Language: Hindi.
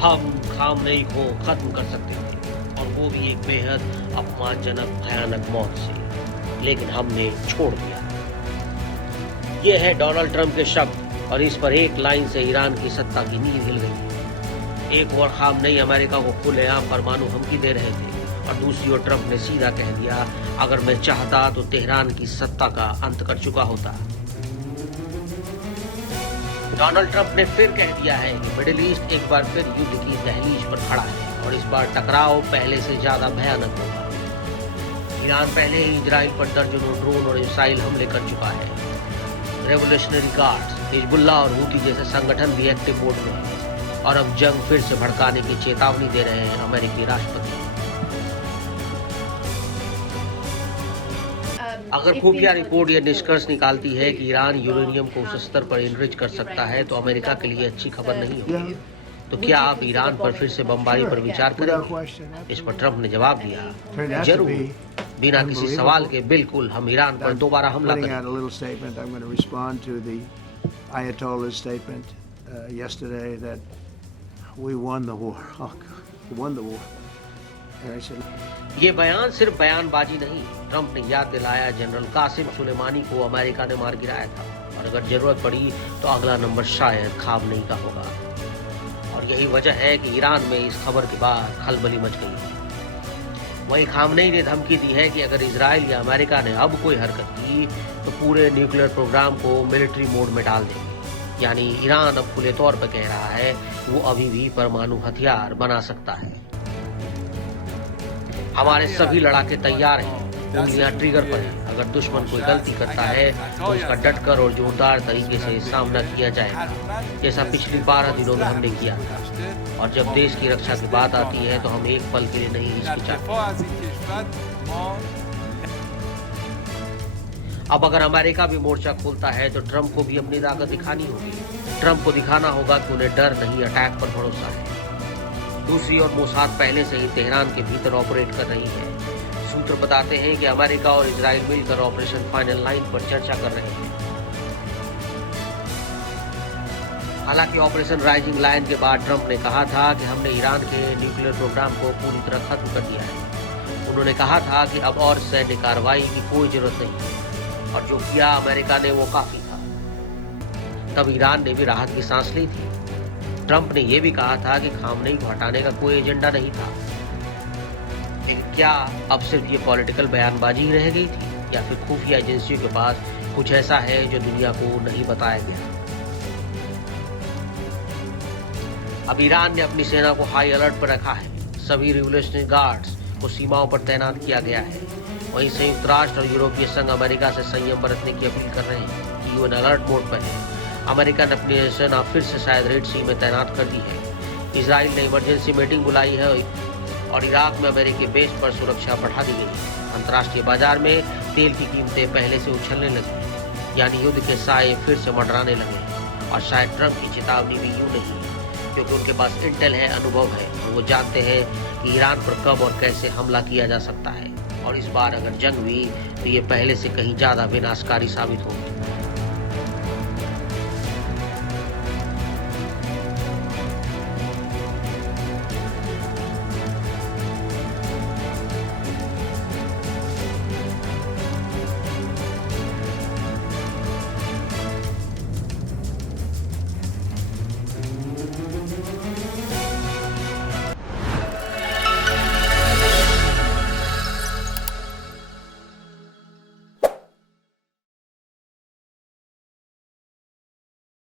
हम खामनेई को खत्म कर सकते थे, और वो भी एक बेहद अपमानजनक भयानक मौत से, लेकिन हमने छोड़ दिया। ये है डोनाल्ड ट्रंप के शब्द, और इस पर एक लाइन से ईरान की सत्ता की नींव हिल गई। एक और खामनेई अमेरिका को खुलेआम परमाणु धमकी दे रहे थे, और दूसरी ओर ट्रंप ने सीधा कह दिया, अगर मैं चाहता तो तेहरान की सत्ता का अंत कर चुका होता। डोनाल्ड ट्रंप ने फिर कह दिया है कि मिडिल ईस्ट एक बार फिर युद्ध की दहलीज पर खड़ा है, और इस बार टकराव पहले से ज्यादा भयानक होगा। ईरान पहले ही इजराइल पर दर्जनों ड्रोन और मिसाइल हमले कर चुका है। रेवोल्यूशनरी गार्ड्स, हिजबुल्लाह और हूती जैसे संगठन भी एक्टिव मोड में है, और अब जंग फिर से भड़काने की चेतावनी दे रहे हैं अमेरिकी राष्ट्रपति। अगर खुफिया रिपोर्ट यह निष्कर्ष निकालती है कि ईरान यूरेनियम को उस स्तर पर एनरिच कर सकता है, तो अमेरिका के लिए अच्छी खबर नहीं होगी। तो क्या आप ईरान पर फिर से बमबारी पर विचार करेंगे? इस पर ट्रंप ने जवाब दिया, जरूर, बिना किसी सवाल के, बिल्कुल, हम ईरान पर दोबारा हमला करेंगे। ये बयान सिर्फ बयानबाजी नहीं, ट्रंप ने याद दिलाया जनरल कासिम सुलेमानी को अमेरिका ने मार गिराया था, और अगर जरूरत पड़ी तो अगला नंबर शायद खामनेई का होगा। और यही वजह है कि ईरान में इस खबर के बाद खलबली मच गई। वहीं खामनेई ने धमकी दी है कि अगर इजराइल या अमेरिका ने अब कोई हरकत की तो पूरे न्यूक्लियर प्रोग्राम को मिलिट्री मोड में डाल देंगे। यानी ईरान अब खुले तौर पर कह रहा है वो अभी भी परमाणु हथियार बना सकता है। हमारे सभी लड़ाके तैयार हैं, उंगलियां ट्रिगर पर हैं। अगर दुश्मन कोई गलती करता है तो उसका डटकर और जोरदार तरीके से सामना किया जाएगा, जैसा पिछली 12 दिनों में हमने किया था। और जब देश की रक्षा की बात आती है तो हम एक पल के लिए नहीं हिचकिचाते। अब अगर अमेरिका भी मोर्चा खोलता है तो ट्रंप को भी अपनी ताकत दिखानी होगी। ट्रंप को दिखाना होगा कि उन्हें डर नहीं, अटैक पर भरोसा है। दूसरी ओर मोसाद पहले से ही तेहरान के भीतर ऑपरेट कर रही है। सूत्र बताते हैं कि अमेरिका और इजराइल मिलकर ऑपरेशन फाइनल लाइन पर चर्चा कर रहे हैं। हालांकि ऑपरेशन राइजिंग लायन के बाद ट्रंप ने कहा था कि हमने ईरान के न्यूक्लियर प्रोग्राम को पूरी तरह खत्म कर दिया है। उन्होंने कहा था कि अब और सैन्य कार्रवाई की कोई जरूरत नहीं है, और जो किया अमेरिका ने वो काफी था। तब ईरान ने भी राहत की सांस ली थी। ट्रंप ने यह भी कहा था कि खामनेई को हटाने का कोई एजेंडा नहीं था। लेकिन क्या अब सिर्फ ये पॉलिटिकल बयानबाजी ही रह गई थी, या फिर खुफिया एजेंसियों के पास कुछ ऐसा है जो दुनिया को नहीं बताया गया? अब ईरान ने अपनी सेना को हाई अलर्ट पर रखा है। सभी रिवोल्यूशनरी गार्ड्स को सीमाओं पर तैनात किया गया है। वहीं संयुक्त राष्ट्र और यूरोपीय संघ अमेरिका से संयम बरतने की अपील कर रहे हैं। यूएन अलर्ट मोड पर है। अमेरिका ने अपनी सेना फिर से शायद रेड सी में तैनात कर दी है। इजराइल ने इमरजेंसी मीटिंग बुलाई है, और इराक में अमेरिकी बेस पर सुरक्षा बढ़ा दी गई है। अंतर्राष्ट्रीय बाजार में तेल की कीमतें पहले से उछलने लगी, यानी युद्ध के साए फिर से मंडराने लगे। और शायद ट्रंप की चेतावनी भी यूं नहीं, क्योंकि उनके पास इंटेल है, अनुभव है, और वो जानते हैं कि ईरान पर कब और कैसे हमला किया जा सकता है। और इस बार अगर जंग हुई तो ये पहले से कहीं ज्यादा विनाशकारी साबित होगी।